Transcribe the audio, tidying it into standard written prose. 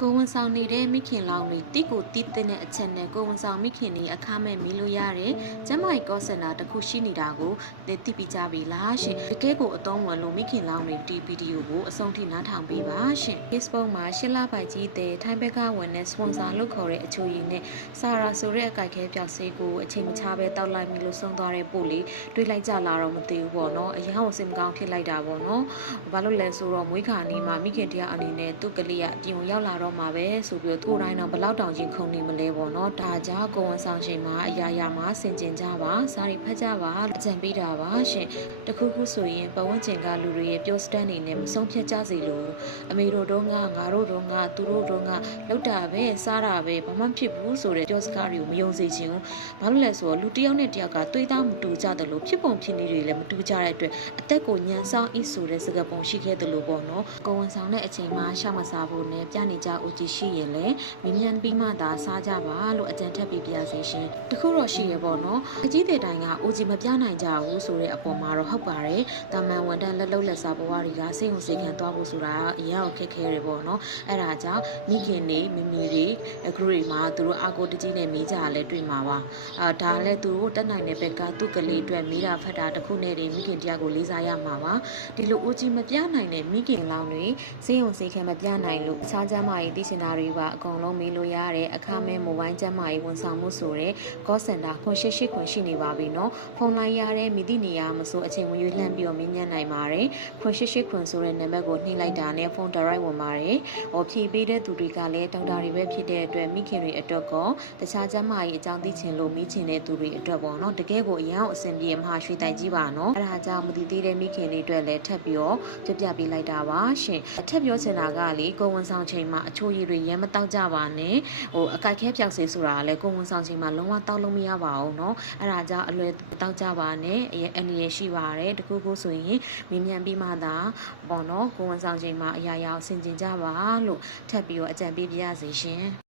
ကိုဝန်ဆောင်နေတဲ့မိခင်လောင်တွေတိကိုတိတဲ့အချက်နဲ့ကိုဝန်ဆောင်မိခင်တွေအခမဲ့မီးလို့ရတယ်။ကျမကြီးကောစင်တာတစ်ခုရှိနေတာကိုသိပြီးကြပြီလားရှင်။တကယ်ကိုအသုံးဝင်လို့မိခင်လောင်တွေဒီဗီဒီယိုကိုအဆုံးထိနားထောင်ပေးပါရှင်။ Facebook မှာရှစ်လပိုက်ကြီးတဲ့ထိုင်းဘက်ကဝင်တဲ့ sponsor လုပ်ခေါ်တဲ့အချိုရည်နဲ့စာရာဆိုတဲ့အကြိုက်ခဲပြောက်ဆေးကိုအချိန်မချပဲတောက်လိုက်ပြီလို့ဆုံးသွားတဲ့ပို့လေးတွေးလိုက်ကြလာတော့မသိဘူးပေါ့နော်။အရာကိုစိတ်မကောင်းဖြစ်လိုက်တာပေါ့နော်။ဘာလို့လဲဆိုတော့မွေးခါနေမှာမိခင်တရားအနေနဲ့သူ့ကလေးကအပြင်ရောက်လာတော့မှာပဲဆိုပြီးထိုးတိုင်းတော့ဘလောက်တောင်ရင်ခုန်နေမလဲပေါ့နော်ဒါကြောင့်ကိုဝန်ဆောင်ရှင်မှာအရာရာမှာဆင်ကျင်ကြပါစားရီဖတ်ကြပါအကြံပေးတာပါရှင်တခုခုဆိုရင်ပဝန်းကျင်ကလူတွေရဲ့ပြောစတန်နေနဲ့မဆုံးဖြတ်ကြစေလို့အမေတို့တော့ငါတို့တော့ငါသူတို့တော့ငါလောက်တာပဲစားတာပဲဘာမှဖြစ်ဘူးဆိုတဲ့ပြောစကားတွေကိုမယုံစေချင်ဘူးဘာလို့လဲဆိုတော့လူတစ်ယောက်နဲ့တစ်ယောက်ကတွေးသားမတူကြတယ်လို့ဖြစ်ပုံဖြစ်နေတွေလည်းမတူကြတဲ့အတွက်အသက်ကိုညံဆောင်ဤဆိုတဲ့စကားပုံရှိခဲ့တယ်လို့ပေါ့နော်ကိုဝန်ဆောင်တဲ့အချိန်မှာရှောက်မစားဖို့နဲ့ပြနေကြဦးကြီးရှိရင်လည်းမြင်းမြန်ပြီးမှသာစားကြပါလို့အကြံထပ်ပြပြစေရှင်တခုတော့ရှိရပေါ့နော်အကြီးတဲ့တိုင်းကအိုကြီးမပြနိုင်ကြဘူးဆိုတဲ့အပေါ်မှာတော့ဟုတ်ပါတယ်တာမန်ဝန်တန်းလက်လုံးလက်စားဘဝတွေကစိတ်ဝင်စိတ်ခံသွားဖို့ဆိုတာအရာကိုခက်ခဲရပေါ့နော်အဲ့ဒါကြောင့်မိခင်တွေမိမိတွေအဂရုတွေမှာသူတို့အာကိုတကြီးနဲ့မိကြလဲတွေ့မှာပါဒါလည်းသူတို့တက်နိုင်တဲ့ဘက်ကသူ့ကလေးအတွက်မိတာဖတ်တာတခုနဲ့တည်းမိခင်တရားကိုလေးစားရမှာပါဒီလိုအိုကြီးမပြနိုင်တဲ့မိခင်လောင်တွေစိတ်ဝင်စိတ်ခံမပြနိုင်လို့စားကြမှာရေးသိချင်တာတွေကအကုန်လုံးမေးလို့ရတဲ့အခမဲ့မိုဘိုင်းကျန်းမာရေးဝန်ဆောင်မှုဆိုတဲ့ call center ခွန်ရှိရှိခွန်ရှိနေပါပြီနော်ဖုန်းလိုင်းရတဲ့မိသည့်နေရာမဆိုအချိန်ဝင်ရွေးလှမ်းပြီးတော့မေးမြန်းနိုင်ပါတယ်ခွန်ရှိရှိခွန်ဆိုတဲ့နံပါတ်ကိုနှိမ့်လိုက်တာနဲ့ဖုန်း direct ဝင်ပါတယ်ဖြည့်ပေးတဲ့သူတွေကလည်းဒေါက်တာတွေပဲဖြစ်တဲ့အတွက်မိခင်တွေအတွက်ကောတခြားကျန်းမာရေးအကြောင်းသိချင်လို့မိချင်တဲ့သူတွေအတွက်ပေါ့နော်တကယ်ကိုအရန်အဆင်ပြေမဟာရွှေတိုင်ကြီးပါနော်အဲ့ဒါကြောင့်မသိသေးတဲ့မိခင်တွေအတွက်လည်းထပ်ပြီးတော့ပြပေးလိုက်တာပါရှင်အထက်ပြောချင်တာကလေကိုဝန်ဆောင်ချိန်မှာအချို့ရည်တွေရမ်းမတောက်ကြပါနဲ့အကြိုက်ခဲပြောက်စေဆိုတာကလည်းကိုဝန်ဆောင်ချိန်မှာလုံးဝတောက်လို့မရပါဘူးเนาะအဲ့ဒါကြောင့်အလွယ်တောက်ကြပါနဲ့အနေရရှိပါတယ်တခုခုဆိုရင်မြင်မြန်ပြီးမှသာပေါ့เนาะကိုဝန်ဆောင်ချိန်မှာအရာရာဆင်ကျင်ကြပါလို့ထပ်ပြီးတော့အကြံပေးပြရစီရှင်